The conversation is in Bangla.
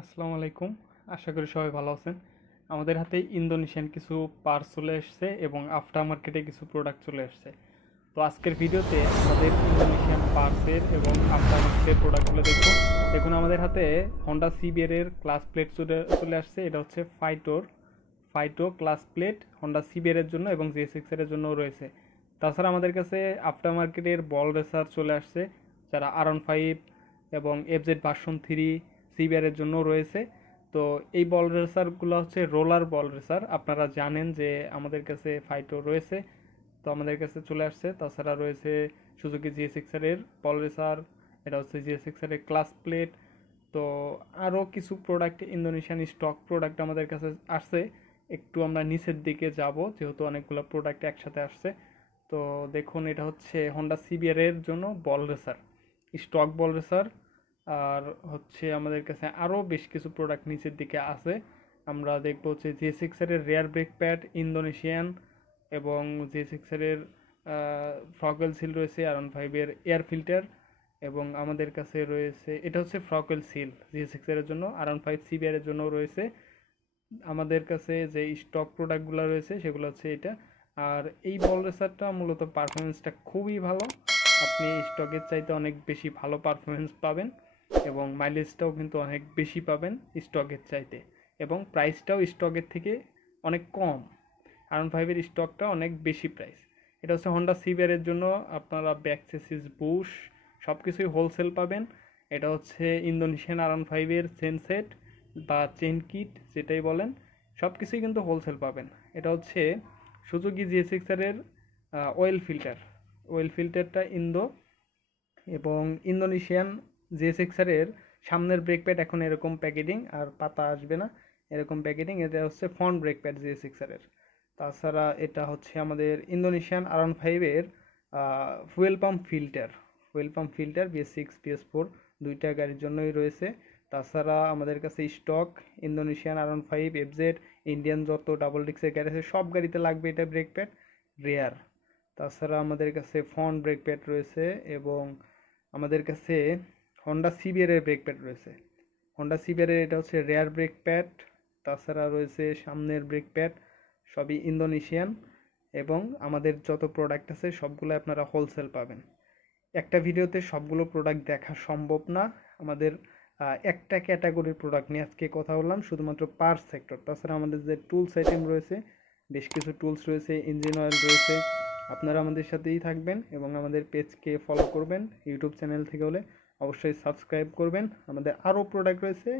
আসসালামু আলাইকুম। আশা করি সবাই ভালো আছেন। আমাদের হাতে ইন্দোনেশিয়ান কিছু পার্টস চলে এসেছে এবং আফটার মার্কেটে কিছু প্রোডাক্ট চলে এসেছে। তো আজকের ভিডিওতে আমাদের ইন্দোনেশিয়ান পার্টসের এবং আফটার মার্কেটের প্রোডাক্টগুলো দেখব। দেখুন আমাদের হাতে হন্ডা সিবিআর এর ক্লাস প্লেট চলে আসছে। এটা হচ্ছে phyto class plate Honda CBR এর জন্য এবং জিএস6 এর জন্যও রয়েছে। তাছাড়া আমাদের কাছে আফটার মার্কেটের বল রেসার চলে আসছে, যারা R15 এবং এফজেড ভার্সন 3 সিবিআর এর জন্য রয়েছে। তো এই বল রেসারগুলো হচ্ছে রোলার বল রেসার। আপনারা জানেন যে আমাদের কাছে ফাইটো রয়েছে, তো আমাদের কাছে চলে আসছে। তাছাড়া রয়েছে সুজুকি জিএস6 এর বল রেসার, এটা হচ্ছে জিএস6 এর ক্লাস প্লেট। তো আরও কিছু প্রোডাক্ট ইন্দোনেশিয়ান স্টক প্রোডাক্ট আমাদের কাছে আসছে। একটু আমরা নিচের দিকে যাব, যেহেতু অনেকগুলো প্রোডাক্ট একসাথে আসছে। তো দেখুন, এটা হচ্ছে হন্ডা সিবিআর এর জন্য ball racer, stock ball racer. আর হচ্ছে আমাদের কাছে আরও বেশ কিছু প্রোডাক্ট নিচের দিকে আছে। আমরা দেখবো হচ্ছে জিএস6 এর রেয়ার ব্রেক প্যাড ইন্দোনেশিয়ান, এবং জিএস6 এর ফ্রকওয়েল সিল রয়েছে, R15 এর এয়ার ফিল্টার, এবং আমাদের কাছে রয়েছে এটা হচ্ছে ফ্রকওয়েল সিল জিএস6 এর জন্য, R15 সিবিআর এর জন্য রয়েছে। আমাদের কাছে যে স্টক প্রোডাক্টগুলো রয়েছে সেগুলো হচ্ছে এটা। আর এই বল রেসারটা মূলত পারফরমেন্সটা খুবই ভালো। আপনি স্টকের চাইতে অনেক বেশি ভালো পারফরমেন্স পাবেন এবং মাইলেজটাও কিন্তু অনেক বেশি পাবেন স্টকের চাইতে, এবং প্রাইসটাও স্টকের থেকে অনেক কম। R15 এর স্টকটা অনেক বেশি প্রাইস। এটা হচ্ছে হন্ডা সিবিআর এর জন্য। আপনারা ব্যাক চেসিস, বুশ সব কিছুই হোলসেল পাবেন। এটা হচ্ছে ইন্দোনেশিয়ান R15 এর চেন সেট বা চেন কিট যেটাই বলেন, সব কিছুই কিন্তু হোলসেল পাবেন। এটা হচ্ছে সুজুকি জিএস6 এর অয়েল ফিল্টারটা এবং ইন্দোনেশিয়ান জিএস6 এর সামনের ব্রেক প্যাড এখন এরকম প্যাকেটিং, আর পাতা আসবে না, এরকম প্যাকেটিং। এটা হচ্ছে ফ্রন্ট ব্রেক প্যাড জিএস6 এর। তাছাড়া এটা হচ্ছে আমাদের ইন্দোনেশিয়ান R15 এর fuel pump filter BS6 BS4 দুইটা গাড়ির জন্যই রয়েছে। তাছাড়া আমাদের কাছে stock Indonesian R15 FZ, Indian যত ডাবল ডিক্সের গাড়ি আছে সব গাড়িতে লাগবে এটা ব্রেক প্যাড, রেয়ার। তাছাড়া আমাদের কাছে ফ্রন্ট ব্রেক প্যাড রয়েছে, এবং আমাদের কাছে হন্ডা সিবিআর এর ব্রেক প্যাড রয়েছে। হন্ডা সিবিআর এর এটা হচ্ছে রেয়ার ব্রেক প্যাড। তাছাড়া রয়েছে সামনের ব্রেক প্যাড, সবই ইন্দোনেশিয়ান। এবং আমাদের যত প্রোডাক্ট আছে সবগুলো আপনারা হোলসেল পাবেন। একটা ভিডিওতে সবগুলো প্রোডাক্ট দেখা সম্ভব না। আমাদের একটা ক্যাটাগরির প্রোডাক্ট নিয়ে আজকে কথা বললাম, শুধুমাত্র পার্স সেক্টর। তাছাড়া আমাদের যে টুলস আইটেম রয়েছে, বেশ কিছু টুলস রয়েছে, ইঞ্জিন অয়েল রয়েছে। আপনারা আমাদের সাথেই থাকবেন এবং আমাদের পেজকে ফলো করবেন। ইউটিউব চ্যানেল থেকে হলে অবশ্যই সাবস্ক্রাইব করবেন। আমাদের আরও প্রোডাক্ট রয়েছে